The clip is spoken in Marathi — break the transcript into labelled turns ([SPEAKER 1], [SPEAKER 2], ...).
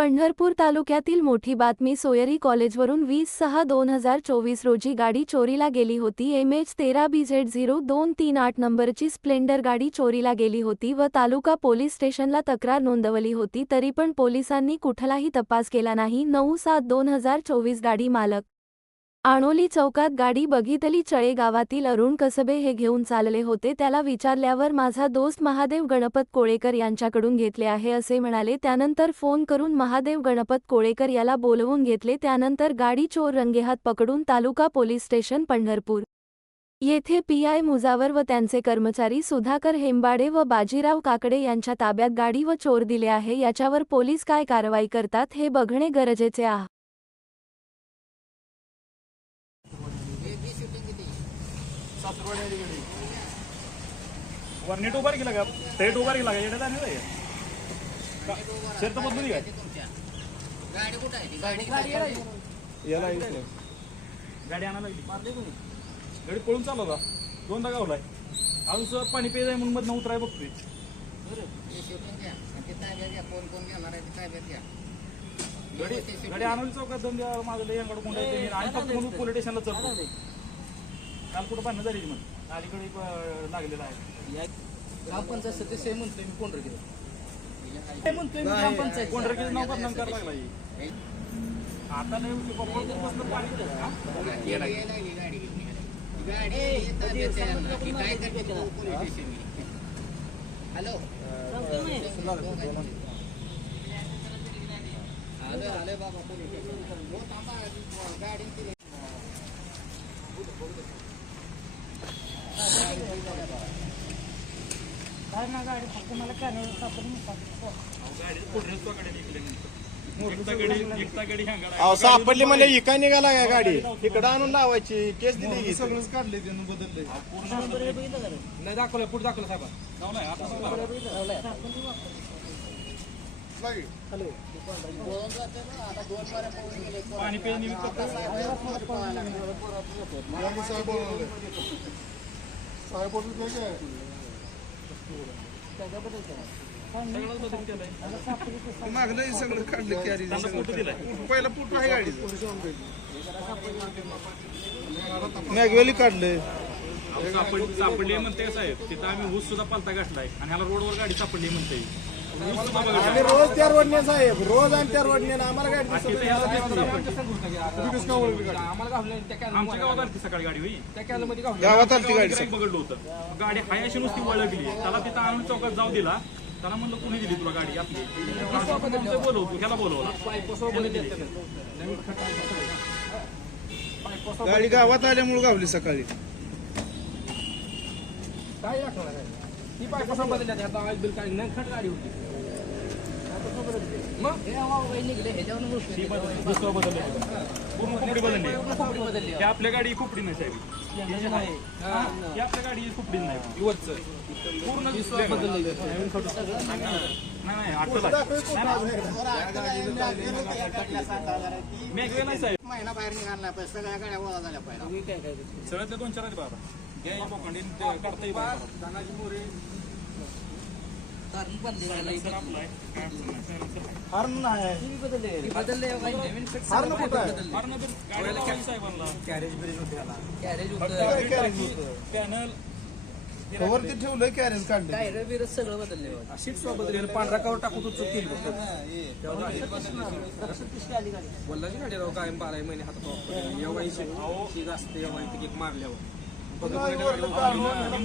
[SPEAKER 1] पंढरपूर तालुक्यातील मोठी बातमी सोयरी कॉलेजवरून वीस सहा दोन हजार चोवीस रोजी गाडी चोरीला गेली होती. एम एच तेरा बी झेड झिरो दोन तीन आठ नंबरची स्प्लेंडर गाडी चोरीला गेली होती व तालुका पोलीस स्टेशनला तक्रार नोंदवली होती. तरी पण पोलिसांनी कुठलाही तपास केला नाही. नऊ सात दोन हजार चोवीस गाडी मालक आणोली चौकात गाडी बघितली. चळे गावातील अरुण कसबे हे घेऊन चालले होते. त्याला विचारल्यावर माझा दोस्त महादेव गणपत कोळेकर यांच्याकडून घेतले आहे असे म्हणाले. त्यानंतर फोन करून महादेव गणपत कोळेकर याला बोलवून घेतले. त्यानंतर गाडी चोर रंगेहात पकडून तालुका पोलीस स्टेशन पंढरपूर. येथे पीआय मुजावर व त्यांचे कर्मचारी सुधाकर हेंबाडे व बाजीराव काकडे यांच्या ताब्यात गाडी व चोर दिले आहे. याच्यावर पोलीस काय कारवाई करतात हे बघणे गरजेचे आहे
[SPEAKER 2] सासरवाडी आली गाडी वर नीट उभार केला का? स्ट्रेट उभार केला का? येण्यात आणलं आहे. का? शर्त बदलून काय
[SPEAKER 3] गाडी कुठं आहे ती? गाडी
[SPEAKER 2] याला. गाडी आणायला लागली. मारले कोणी? गाडी पळून चालू होता. दोनदा गावलाय. अजून सुद्धा पाणी पेज आहे म्हणून मधनं उतराय बघतोय.
[SPEAKER 3] ते शोधून घ्या. आणि ते ताब्यात घ्या. कोण कोण घेणार आहे ते ताब्यात घ्या.
[SPEAKER 2] गाडी
[SPEAKER 3] व्यवस्थित शोधून
[SPEAKER 2] गाडी आणून चौकात दोन द्या माझं यांकडे कोण आणि फक्त म्हणून पोलीस स्टेशनला चढतो. काल कुठं बांधणं झाली मग अलीकडे लागलेला आहे.
[SPEAKER 4] ग्रामपंचायत सदस्य म्हणतोय मी कोण गेलो म्हणतोय मी ग्रामपंचायत.
[SPEAKER 2] कोंढरकीचं नाव बदनाम करायला लागला ही. आता नाही बसलं पाणी.
[SPEAKER 3] ही? काय पोलीस स्टेशन हॅलो. आलं आलं बाबा पोलीस स्टेशन हो गाडी
[SPEAKER 2] गाडी गाड्या-
[SPEAKER 5] अहो सापडली म्हणजे इका निघाला का गाडी? इकडं आणून लावायची केस दिली की
[SPEAKER 6] सगळंच काढले त्यानं बदलले.
[SPEAKER 4] नाही दाखवलं पुढे दाखवलं साहेब.
[SPEAKER 2] पाणी पेज निमित्त
[SPEAKER 6] साहेब काय? मागलं सगळं काढलं कॅरी पहिला पुट आहे गाडी मॅगवेली काढले
[SPEAKER 2] अहो, सापडली म्हणते साहेब. तिथं आम्ही ऊस सुद्धा पालता गाठलाय आणि ह्याला रोडवर गाडी सापडली म्हणते
[SPEAKER 5] आम्ही रोज त्या रोडने साहेब रोज आम्ही त्या रोडने आम्हाला दिसत
[SPEAKER 2] गावात सकाळी गाडी
[SPEAKER 6] गावात आलती गाडी
[SPEAKER 2] बघडलं होतं. गाडी हाय अशी नुसती वळगली. त्याला तिथं आणून चौकात जाऊ दिला. त्याला म्हणलं कुणी दिली तुला गाडी आपली? बोलवतो. ह्याला बोलवला.
[SPEAKER 6] गाडी गावात आल्यामुळे गावली सकाळी.
[SPEAKER 4] काय दाखवलं काय ती पायपासून बदलल्या त्या आता बिल काय नाही खट गाडी होती मग हे हवा वगैरे निघले ह्याच्यावर
[SPEAKER 2] ती बदलली, दुसरं बदलली पूर्ण कुपडी बदलली
[SPEAKER 4] खोपडी बदलली.
[SPEAKER 2] ही आपल्या गाडी कुपडी नाही साहेब. ही जी आहे हा, ही आपल्या गाडी कुपडी नाही पूर्ण बदलली नाही नाही आठवलं. मी ऐकलं नाही साहेब.
[SPEAKER 3] महिना बाहेर निघाला पाहिजे सगळ्या गाड्या गोळा झाल्या पाहिजे
[SPEAKER 2] सगळ्यातले दोन चार आहेत बाबा. घ्या ही बोकांडी आणि ते काढता येईल. बाबा. सर आपला आहे. काय अडचण नाही. Sir, sir.
[SPEAKER 5] हरण नाही
[SPEAKER 4] बदलले नवीन फिट
[SPEAKER 5] हरण कुठं आहे
[SPEAKER 2] फार ना तर गाडी लावायला साहेबांना.
[SPEAKER 4] कॅरेज
[SPEAKER 2] फक्त
[SPEAKER 4] होतं
[SPEAKER 2] आपली टाकी, पॅनल
[SPEAKER 6] वरती ठेवलंय कॅरेज काढले
[SPEAKER 4] टायर बिर सगळं बदलले शीट सुद्धा बदलले पांढरा कवर टाकून तू चूक केली बोलला की गाडी राव कायम बारा महिने हातात वापरली. एवढा इशे ठीक असते एवढा एक मारल्यावर
[SPEAKER 2] आम्ही